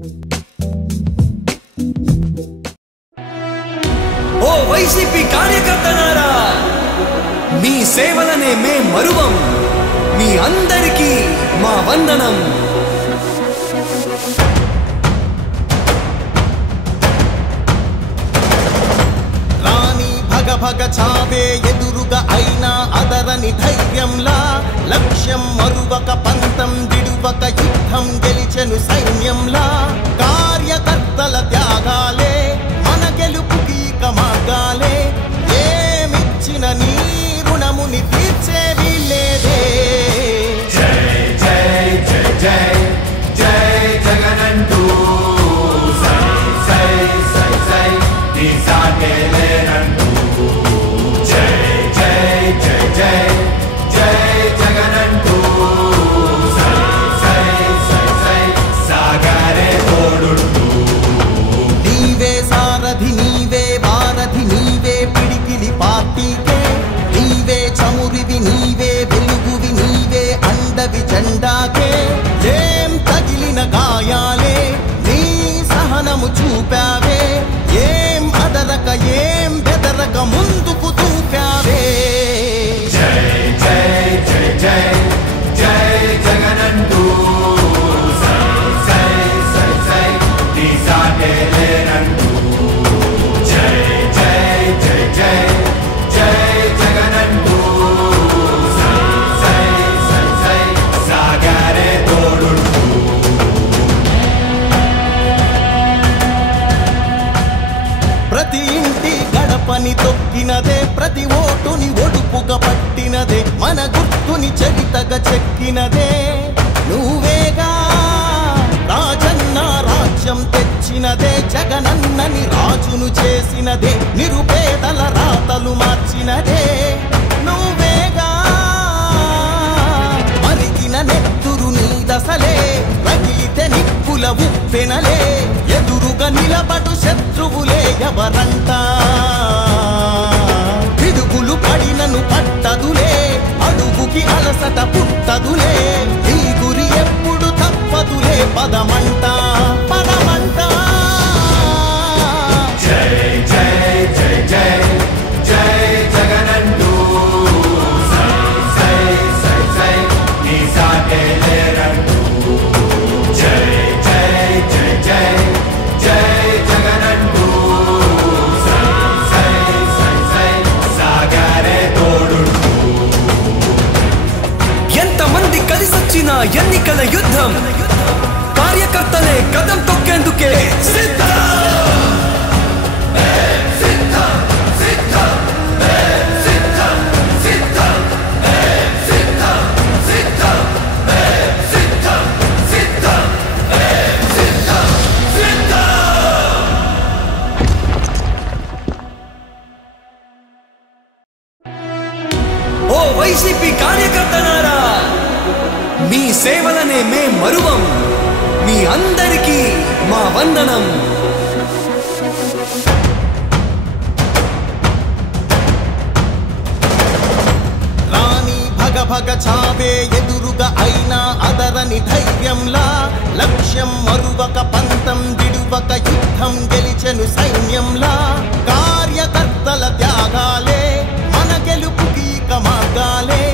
ఓ YCP కార్యకర్తలారా, మీ సేవలనే మే మరువం. మీ అందరికీ మా వందనం. రాణి భగ భగ చావే ఎదురుగా అయినా అదరని ధైర్యంలా, లక్ష్యం మరువక పంతం విడువక యుద్ధం గెలిచెను సైన్యంలా. కార్యకర్తల త్యాగాలే మన గెలుపుకి మార్గాలే. ఏమిచ్చిన నీ రుణముని తీర్చేవి లేదే. జై జై జై జై జై జగనంటూ సై సై సై సై నీ సాటే లేనంటూ. జై జై జై జై జై జగనంటూ సై సై సై సై సాగరే తోడుంటూ. నీవే సారథి, నీవే వారధి, నీవే పిడికిలి పార్టీకే. నీవే చమురివి, నీవే వెలుగువి, నీవే అండవి జెండాకే. ఏం తగిలిన గాయాలే నీ సహనము చూపావే. ఏం అదరక ఏం బెదరక ముందుకు చూపావే. జై జై జై జై జై జగనంటూ సై సై సై సై నీ సాటే లేనంటూ. జై జై జై జై జై జగనంటూ సై సై సై సై సాగరే తోడుంటూ. ప్రతి ఇంటి గడపని తొక్కినదే, ప్రతి ఓటుని ఒడుపుగా పట్టినదే, మన గుర్తుని చరితగా చెక్కినదే నువ్వేగా. రాజన్న రాజ్యం తెచ్చినదే, జగనన్నని రాజును చేసినదే, నిరుపేదల రాతలు మార్చినదే నువ్వేగా. మరిగిన నెత్తురు నీ దశలే, రగిలితే నిప్పుల ఉప్పెనలే. ఎదురుగా నిలబడు శత్రువులే ఎవరంట. పిడుగులు పడినను పట్టదులే, అడుగుకి అలసట పుట్టదులే. ఈ గురి ఎప్పుడు తప్పదులే, పదమంట పదమంట. జై జై జై జై జై జగనంటూ సై సై సై సై నీ సాటే లేనంటూ. జై జై జై జై జై జగనంటూ సై సై సై సై సాగరే తోడుంటూ. ఎంతమంది కలిసొచ్చిన ఎన్నికల యుద్ధం, కార్యకర్తలే కదం తొక్కేందుకే సిద్ధం. ఓ వైసీపీ కార్యకర్తలారా, మీ సేవలనే మే మరువం. మీ అందరికీ మా వందనం. రాణి భగ భగ చావే ఎదురుగా అయినా అదరని ధైర్యంలా, లక్ష్యం మరువక పంతం విడువక యుద్ధం గెలిచెను సైన్యంలా. కార్యకర్తల త్యాగాలే మన గెలుపుకి మార్గాలే.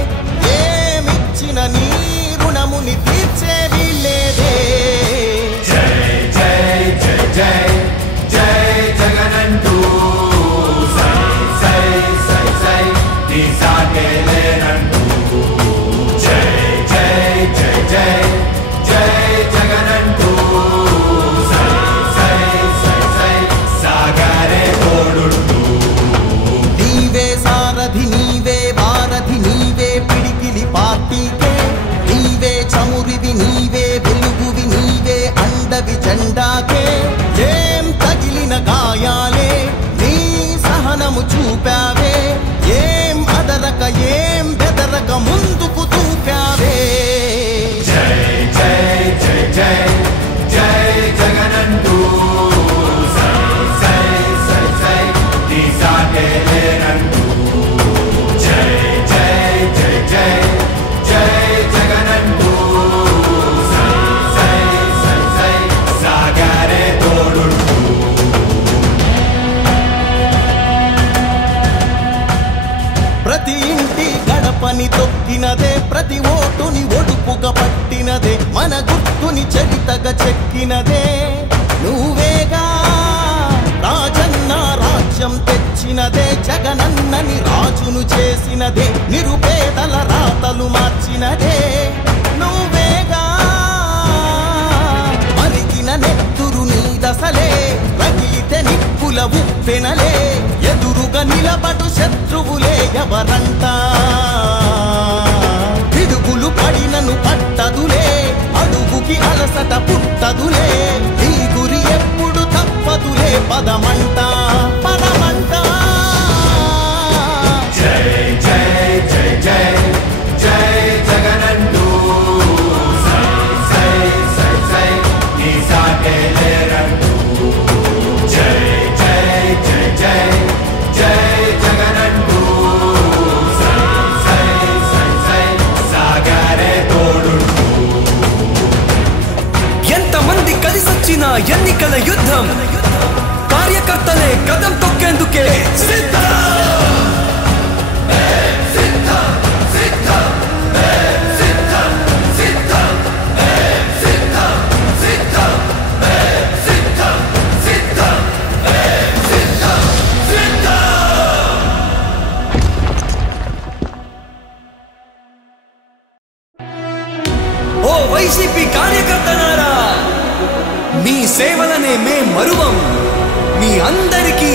ఏమిచ్చిన నీ రుణముని తీర్చేవి లేదే. జై జై జై జై జై జగనంటూ సై సై సై సై నీ సాటే లేనంటూ. జై జై జై జై జై జగనంటూ సై సై సై సై సాగరే చెక్కినదే నువ్వేగా రాజన్న రాజ్యం తెచ్చినదే జగనన్నని రాజును చేసినదే నిరుపేదల రాతలు మార్చినదే నువ్వేగా మరిగిన నెత్తురు నీ దశలే రగిలితే నిప్పుల ఉప్పెనలే ఎదురుగా నిలబడు శత్రువులే ఎవరంట పిడుగులు పడినను పట్టదులే అడుగుకి అలసట పుట్టదులే ఈ గురి ఎప్పుడు తప్పదులే పదమంట పదమంట జై జై జై జై జై జగనంటూ సై సై సై సై నీ సాటే లేరంటూ జై జై జై జై జై జగనంటూ సై సై సై సై సాగరే తోడుంటూ ఎంతమంది కలిసొచ్చిన ఎన్నికల యుద్ధం కార్యకర్తలే కదం తొక్కేందుకే సిద్ధం ఓ వైసీపీ కార్యకర్తలారా మీ సేవలనే మే మరువం మీ అందరికీ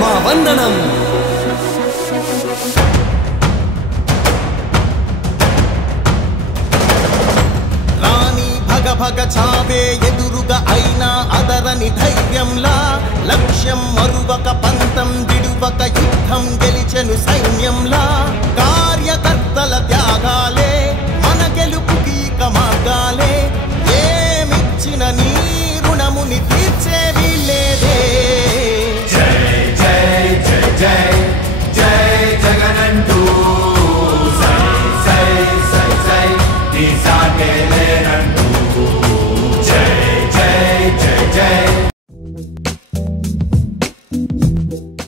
మా వందనం రాణి భగ భగ చావే ఎదురుగా అయినా అదరని ధైర్యంలా లక్ష్యం మరువక పంతం విడువక యుద్ధం గెలిచెను సైన్యంలా